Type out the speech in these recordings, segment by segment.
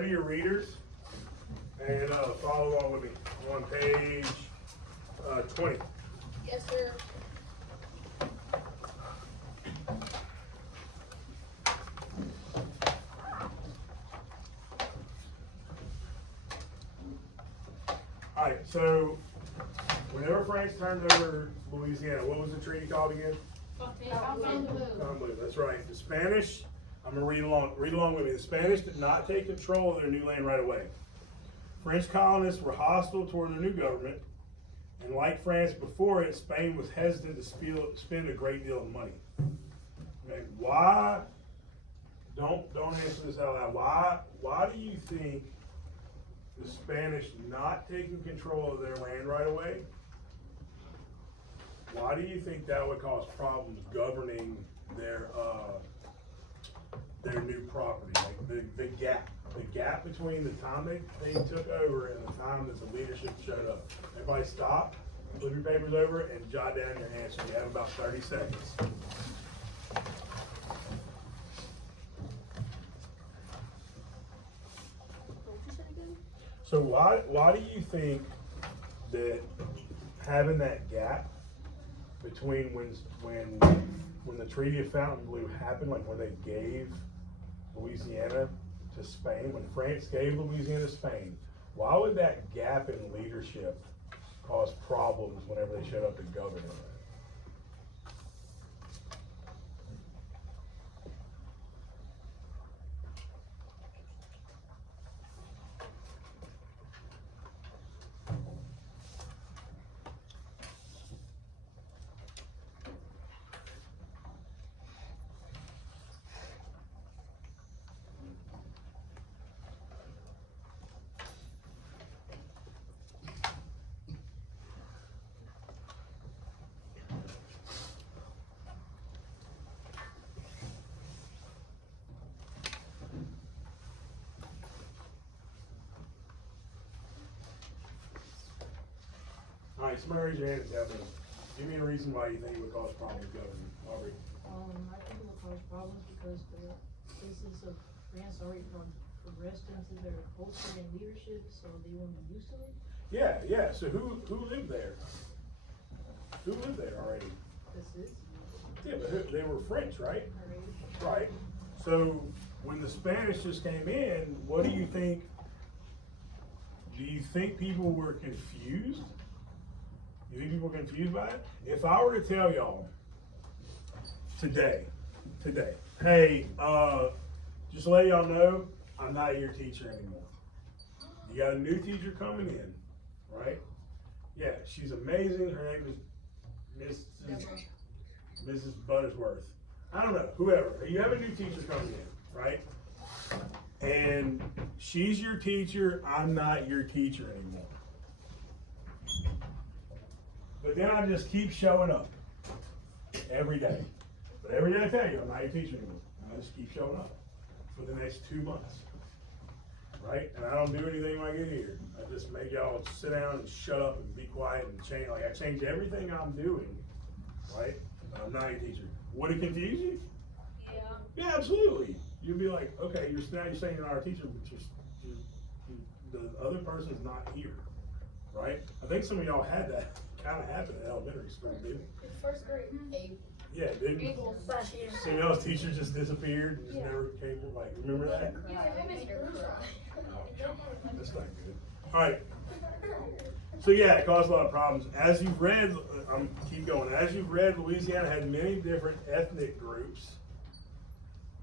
turn to your readers and follow along with me on page 20. Yes, sir. All right, so whenever France turned over Louisiana, what was the treaty called again? Fontainebleau. That's right. The Spanish, I'm gonna read along with me. The Spanish did not take control of their new land right away. French colonists were hostile toward their new government, and like France before it, Spain was hesitant to spend a great deal of money. Okay, why? Don't answer this out loud. Why do you think the Spanish not taking control of their land right away? Why do you think that would cause problems governing their new property? Like the gap between the time they took over and the time that the leadership showed up. Everybody stop, flip your papers over, and jot down your answer. You have about 30 seconds. So why do you think that having that gap between when the Treaty of Fontainebleau happened, like when they gave Louisiana to Spain, when France gave Louisiana to Spain, why would that gap in leadership cause problems whenever they showed up to govern it? All right, somebody raise your hand and tell me. Give me a reason why you think it would cause problems governing. Aubrey. I think it will cause problems because the citizens of France already progressed into their culture and leadership, so they won't be used to it. Yeah. So who lived there? Who lived there already? This is Yeah, but they were French, right? already. Right. So when the Spanish just came in, what do you think? Do you think people were confused? You think people were confused by it? If I were to tell y'all today, hey, just to let y'all know, I'm not your teacher anymore. You got a new teacher coming in, right? Yeah, she's amazing. Her name is Mrs. Buttersworth. I don't know, whoever. You have a new teacher coming in, right? And she's your teacher. I'm not your teacher anymore. But then I just keep showing up every day. But every day I tell you, I'm not your teacher anymore. I just keep showing up for the next 2 months. Right? And I don't do anything when I get here. I just make y'all sit down and shut up and be quiet and change. Like I change everything I'm doing. Right? I'm not your teacher. Would it confuse you? Yeah. Yeah, absolutely. You'd be like, okay, now you're saying you're not our teacher, but the other person's not here. Right? I think some of y'all had that kind of happen in elementary school, didn't it? First grade. Yeah, didn't you? So y'all's teacher just disappeared and just never came, like, remember that? That's not good. All right. So yeah, it caused a lot of problems. As you've read, keep going. As you've read, Louisiana had many different ethnic groups.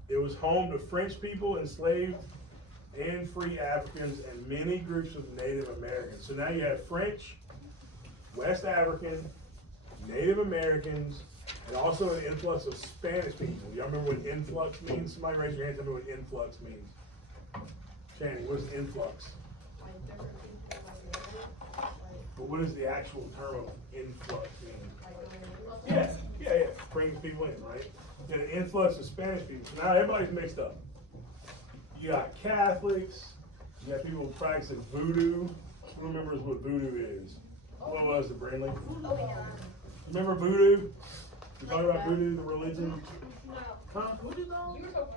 It was home to French people, enslaved, and free Africans, and many groups of Native Americans. So now you have French, West African, Native Americans, and also an influx of Spanish people. Y'all remember what influx means? Somebody raise your hand and tell me what influx means. Shannon, what is influx? But what is the actual term of influx mean? Yeah. Brings people in, right? And an influx of Spanish people. So now everybody's mixed up. You got Catholics, you got people practicing voodoo. Who remembers what voodoo is? What was it, Brandley? Oh, yeah. Remember voodoo? We talked about voodoo, the religion? No. Huh? You were talking about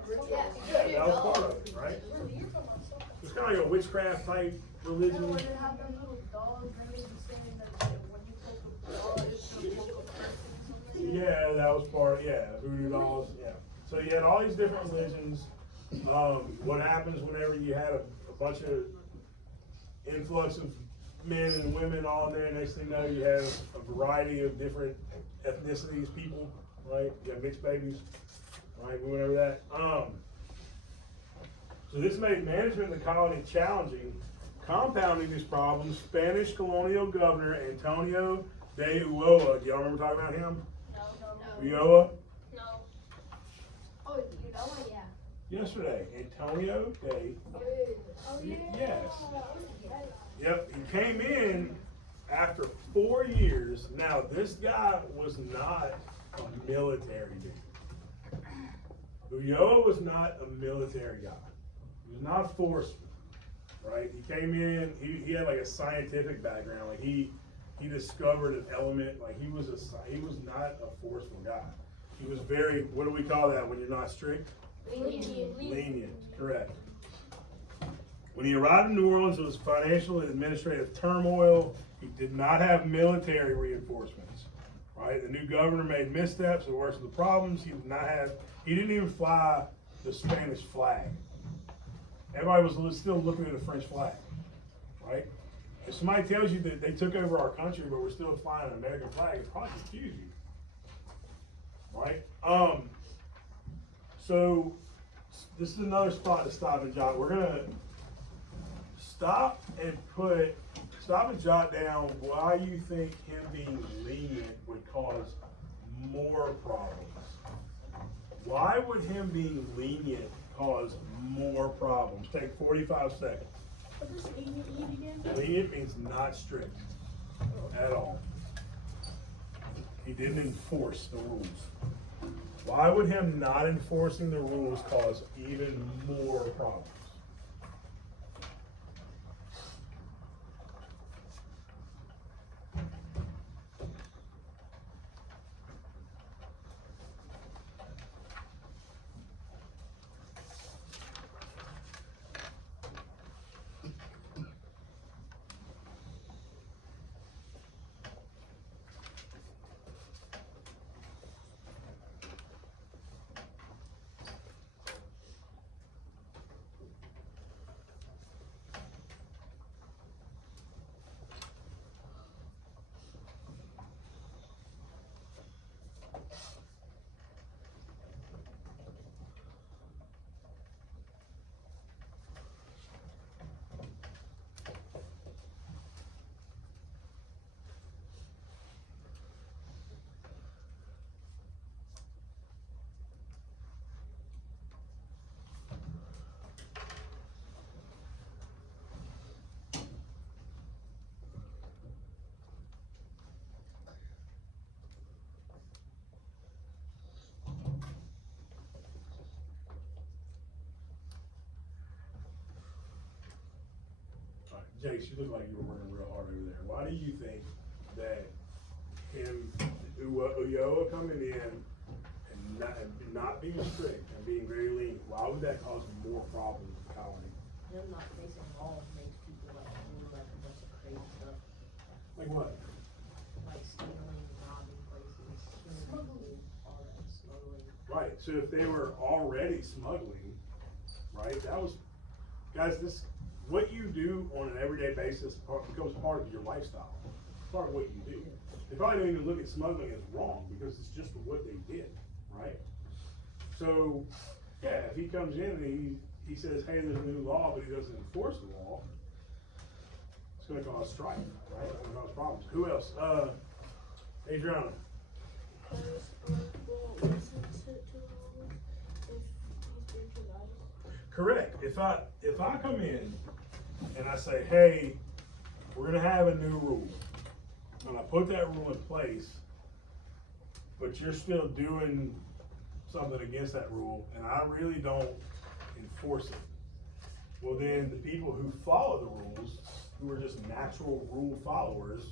Yeah, that was part of it, right? You were talking about something. it's kind of like a witchcraft type Oh, religion. and it had them little dogs, and they were saying that when you poke a dog, it's gonna poke a person or something. Yeah, that was part, yeah, voodoo dolls, yeah. So you had all these different religions. What happens whenever you had a bunch of influx of men and women all in there, next thing you know, you have a variety of different ethnicities, people, right? You got mixed babies, right? We went over that. So this made management of the colony challenging. Compounding these problems, Spanish colonial governor Antonio de Ulloa, do y'all remember talking about him? No. Ulloa? No. Oh, you know what? Yeah. Yesterday, Antonio de, Oh, yeah. Yes. Yep, he came in after 4 years. Now, this guy was not a military dude. Ulloa was not a military guy. He was not a forceman, right? He came in, he had like a scientific background. Like he discovered an element, like he was not a forceful guy. He was very, what do we call that when you're not strict? Lenient, correct. When he arrived in New Orleans, it was financial and administrative turmoil. He did not have military reinforcements, right? The new governor made missteps and worsened the problems. He didn't even fly the Spanish flag. Everybody was still looking at the French flag, right? If somebody tells you that they took over our country, but we're still flying an American flag, it's probably confuse you, right? So this is another spot to stop and jot. We're gonna stop and jot down why you think him being lenient would cause more problems. Why would him being lenient cause more problems? Take 45 seconds. What does lenient mean again? Lenient means not strict at all. He didn't enforce the rules. Why would him not enforcing the rules cause even more problems? Jace, you look like you were working real hard over there. Why do you think that him, Ulloa coming in and not being strict and being very lenient, why would that cause more problems with the colony? Them not facing law makes people like do like a bunch of crazy stuff, Like what? like stealing, robbing places, killing people, all that, smuggling. Right, so if they were already smuggling, right, guys, what you do on an everyday basis becomes part of your lifestyle. It's part of what you do. They probably don't even look at smuggling as wrong because it's just what they did, right? So, yeah, if he comes in and he says, hey, there's a new law, but he doesn't enforce the law, it's gonna cause strife, right? It's gonna cause problems. Who else? Adriana. Correct. If I come in and I say, hey, we're gonna have a new rule, and I put that rule in place, but you're still doing something against that rule, and I really don't enforce it, well then the people who follow the rules, who are just natural rule followers,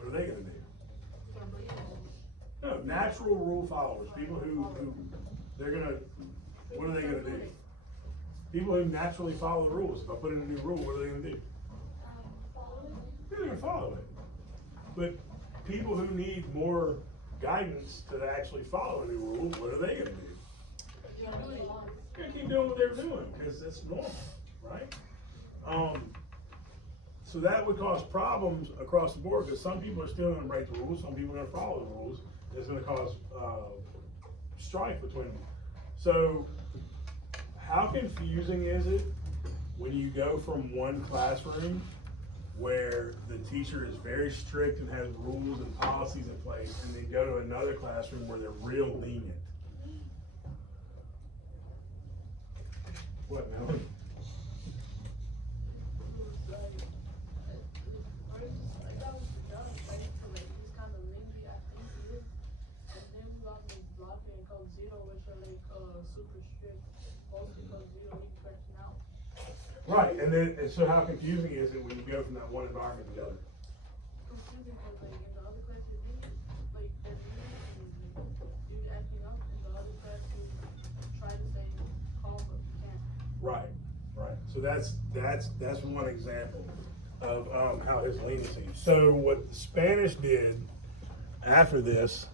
what are they gonna do? No, natural rule followers, people who they're gonna, what are they gonna do? People who naturally follow the rules. If I put in a new rule, what are they gonna do? They're gonna follow it. But people who need more guidance to actually follow a new rule, what are they gonna do? They're gonna keep doing what they're doing, because that's normal, right? So that would cause problems across the board, because some people are still gonna break the rules, some people are gonna follow the rules. It's gonna cause, strife between them. So, how confusing is it when you go from one classroom where the teacher is very strict and has rules and policies in place, and then go to another classroom where they're real lenient? What, Melanie? Super strict, mostly because you don't need correction out. Right, and so how confusing is it when you go from that one environment to the other? Confusing because like in the other class you read, like they're reading and you acting up, in the other class you try to say calm but you can't. Right, right. So that's one example of how his leniency. So what Spanish did after this